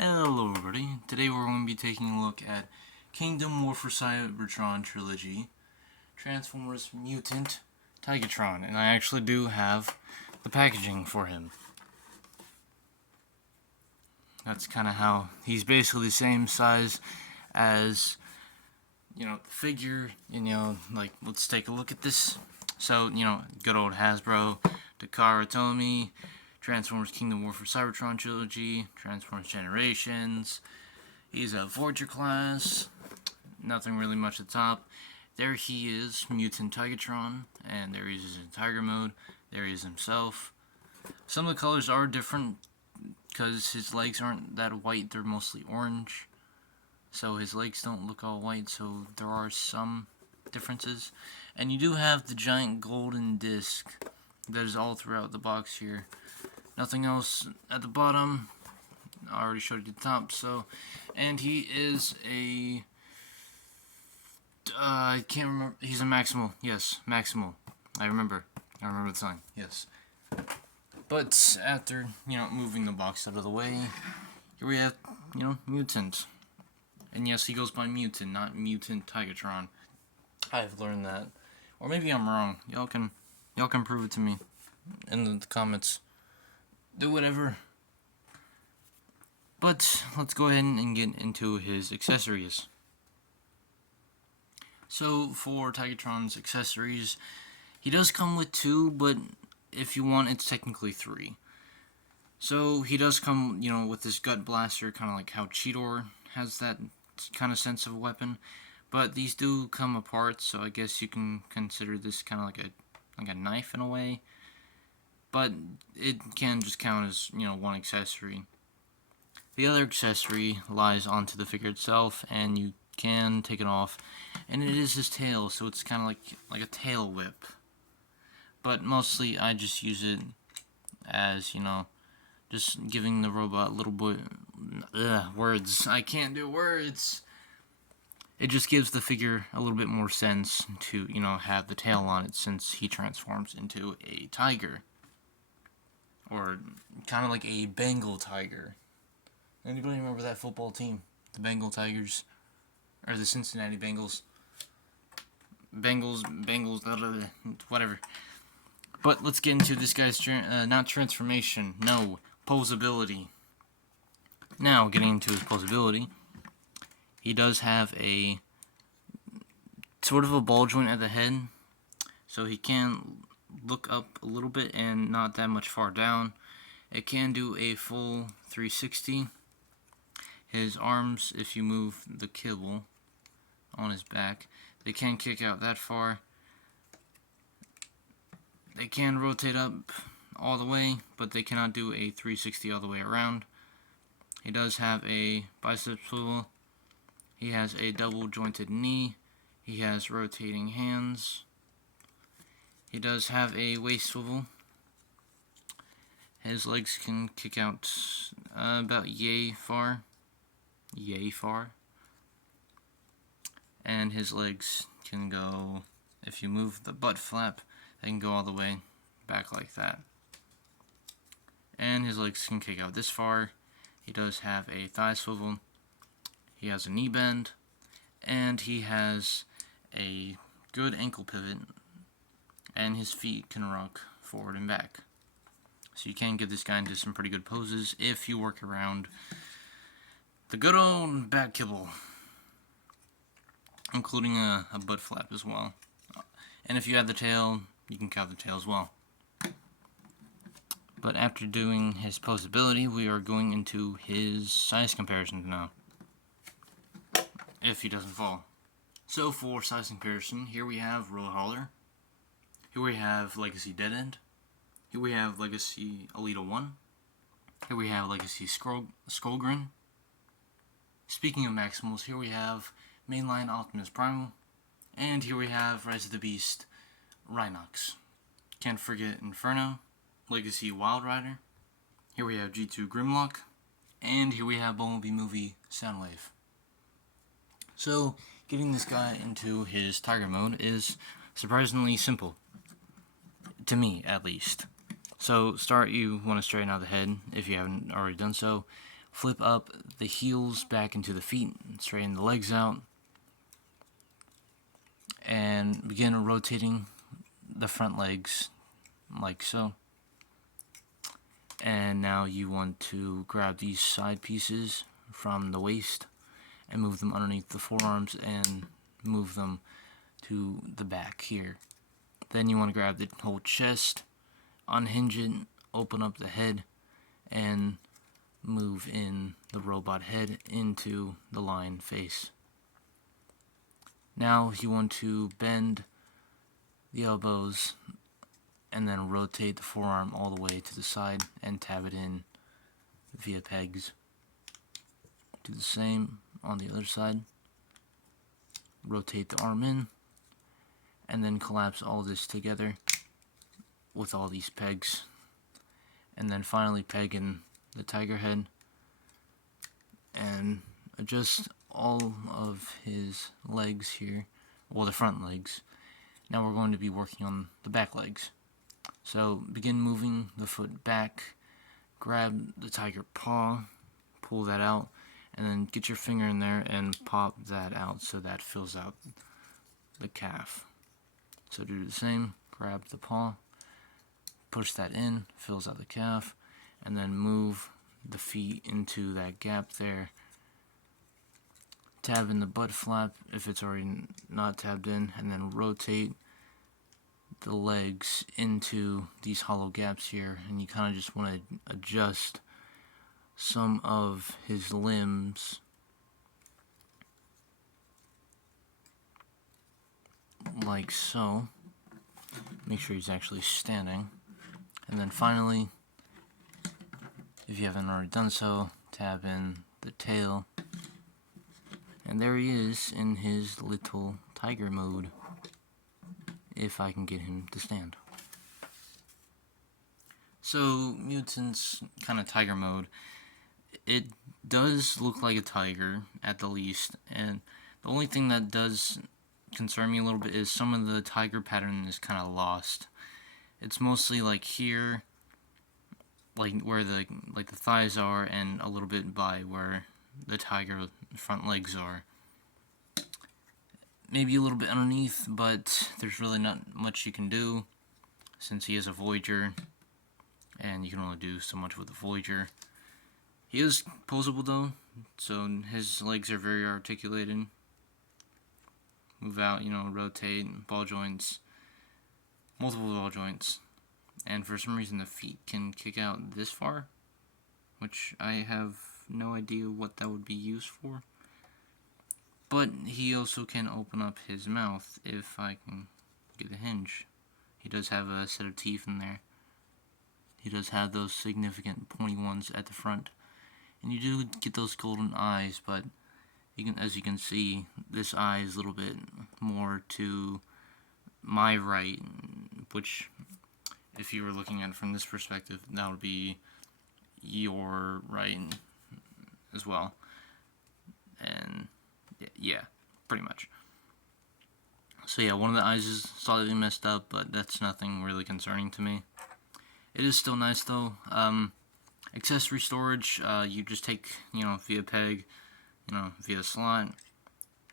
Hello everybody, today we're going to be taking a look at Kingdom Warfare Cybertron Trilogy, Transformers Mutant, Tigatron, and I actually do have the packaging for him. That's kind of how he's basically the same size as, the figure, like, let's take a look at this. So, good old Hasbro, Takara Tomy, Transformers Kingdom Warfare Cybertron Trilogy, Transformers Generations. He's a Voyager class, nothing really much at the top. There he is, Mutant Tigatron, and there he is in Tiger mode. There he is himself. Some of the colors are different because his legs aren't that white, they're mostly orange. So his legs don't look all white, so there are some differences. And you do have the giant golden disc that is all throughout the box here. Nothing else at the bottom. I already showed you the top, so. And he is a. I can't remember. He's a Maximal. Yes, Maximal. I remember the sign. Yes. But after, moving the box out of the way, here we have, Mutant. And yes, he goes by Mutant, not Mutant Tigatron. I've learned that. Or maybe I'm wrong. Y'all can prove it to me in the comments. Do whatever. But let's go ahead and get into his accessories. So for Tigatron's accessories, he does come with 2, but if you want, it's technically 3. So he does come, with this gut blaster, kind of like how Cheetor has that kind of sense of weapon. But these do come apart, so I guess you can consider this kind of like a knife in a way. But it can just count as, one accessory. The other accessory lies onto the figure itself, and you can take it off. And it is his tail, so it's kind of like a tail whip. But mostly I just use it as, just giving the robot a little bit... words. I can't do words. It just gives the figure a little bit more sense to, have the tail on it since he transforms into a tiger. Or kind of like a Bengal tiger. Anybody remember that football team? The Bengal Tigers? Or the Cincinnati Bengals? Bengals, whatever. But let's get into this guy's, not transformation, no, posability. Now, getting into his posability, he does have a sort of a ball joint at the head, so he can look up a little bit and not that much far down. It can do a full 360. His arms, if you move the kibble on his back, they can kick out that far. They can rotate up all the way, but they cannot do a 360 all the way around. He does have a bicep swivel. He has a double jointed knee. He has rotating hands. He does have a waist swivel. His legs can kick out about yay far. And his legs can go, if you move the butt flap, they can go all the way back like that. And his legs can kick out this far. He does have a thigh swivel. He has a knee bend. And he has a good ankle pivot. And his feet can rock forward and back. So you can get this guy into some pretty good poses if you work around the good old back kibble, including a butt flap as well. And if you add the tail, you can count the tail as well. But after doing his posability, we are going into his size comparisons now, if he doesn't fall. So for size comparison, here we have Road Hauler. Here we have Legacy Dead End. Here we have Legacy Alita 1. Here we have Legacy Skullgrin. Speaking of Maximals, here we have Mainline Optimus Primal. And here we have Rise of the Beast Rhinox. Can't forget Inferno, Legacy Wild Rider. Here we have G2 Grimlock. And here we have Bumblebee Movie Soundwave. So, getting this guy into his Tiger mode is surprisingly simple. To me, at least. So, you want to straighten out the head, if you haven't already done so. flip up the heels back into the feet, straighten the legs out, and begin rotating the front legs like so. And now you want to grab these side pieces from the waist and move them underneath the forearms and move them to the back here. Then you want to grab the whole chest, unhinge it, open up the head, and move in the robot head into the lion face. Now you want to bend the elbows and then rotate the forearm all the way to the side and tab it in via pegs. Do the same on the other side. Rotate the arm in, and then collapse all this together with all these pegs. And then finally peg in the tiger head and adjust all of his legs here, well, the front legs. Now we're going to be working on the back legs. So begin moving the foot back, grab the tiger paw, pull that out, and then get your finger in there and pop that out so that fills out the calf. So do the same, grab the paw, push that in, fills out the calf, and then move the feet into that gap there. Tab in the butt flap if it's already not tabbed in, and then rotate the legs into these hollow gaps here, and you kind of just want to adjust some of his limbs like so. Make sure he's actually standing. And then finally, if you haven't already done so, tab in the tail. And there he is in his little tiger mode, if I can get him to stand. So, Mutant's kind of tiger mode, it does look like a tiger, at the least, and the only thing that does concern me a little bit is some of the tiger pattern is kind of lost. It's mostly like here, like where the thighs are, and a little bit by where the tiger front legs are. Maybe a little bit underneath, but there's really not much you can do since he is a Voyager, and you can only do so much with a Voyager. He is posable though, so his legs are very articulated. Move out, rotate, ball joints, multiple ball joints, and for some reason the feet can kick out this far, which I have no idea what that would be used for. But he also can open up his mouth if I can get a hinge. He does have a set of teeth in there. He does have those significant pointy ones at the front. And you do get those golden eyes, but as you can see, this eye is a little bit more to my right, which, if you were looking at it from this perspective, that would be your right as well. And yeah, pretty much. So yeah, one of the eyes is slightly messed up, but that's nothing really concerning to me. It is still nice though. Accessory storage, you just take, via peg, via slot,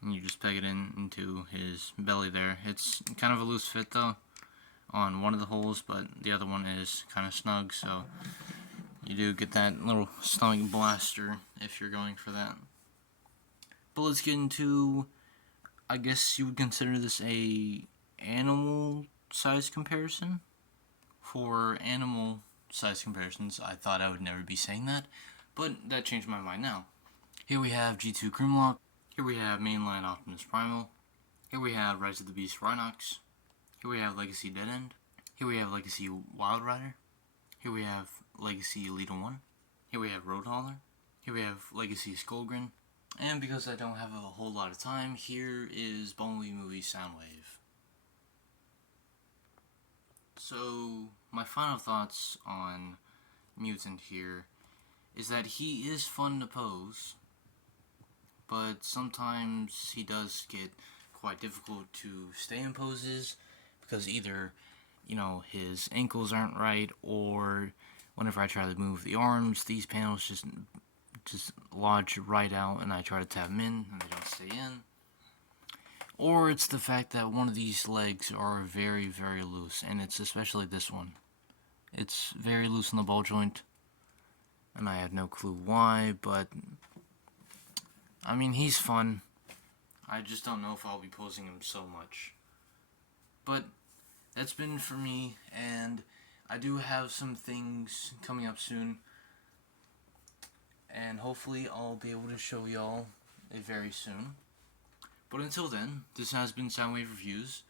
and you just peg it into his belly there. It's kind of a loose fit though on one of the holes, but the other one is kind of snug, so you do get that little stomach blaster if you're going for that. But let's get into, I guess you would consider this a animal size comparison. For animal size comparisons, I thought I would never be saying that, but that changed my mind now. Here we have G2 Grimlock, here we have Mainline Optimus Primal, here we have Rise of the Beast Rhinox, here we have Legacy Dead End, here we have Legacy Wild Rider, here we have Legacy Elite 1, here we have Road Hauler, here we have Legacy Skullgrin, and because I don't have a whole lot of time, here is Bumblebee Movie Soundwave. So, my final thoughts on Mutant here is that he is fun to pose, but sometimes he does get quite difficult to stay in poses because either, his ankles aren't right, or whenever I try to move the arms, these panels just lodge right out and I try to tap them in and they don't stay in. Or it's the fact that one of these legs are very, very loose, and it's especially this one. It's very loose in the ball joint, and I have no clue why, but I mean, he's fun. I just don't know if I'll be posing him so much. But that's been for me, and I do have some things coming up soon, and hopefully I'll be able to show y'all it very soon. But until then, this has been Soundwave Reviews,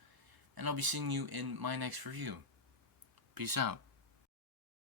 and I'll be seeing you in my next review. Peace out.